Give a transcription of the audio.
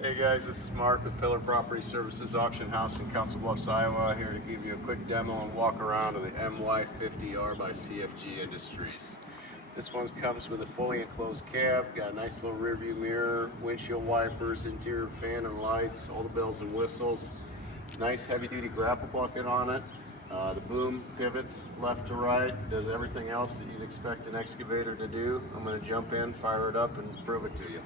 Hey guys, this is Mark with Pillar Property Services Auction House in Council Bluffs, Iowa, here to give you a quick demo and walk around of the MY50R by CFG Industries. This one comes with a fully enclosed cab, got a nice little rear view mirror, windshield wipers, interior fan and lights, all the bells and whistles. Nice heavy duty grapple bucket on it. The boom pivots left to right, does everything else that you'd expect an excavator to do. I'm going to jump in, fire it up, and prove it to you.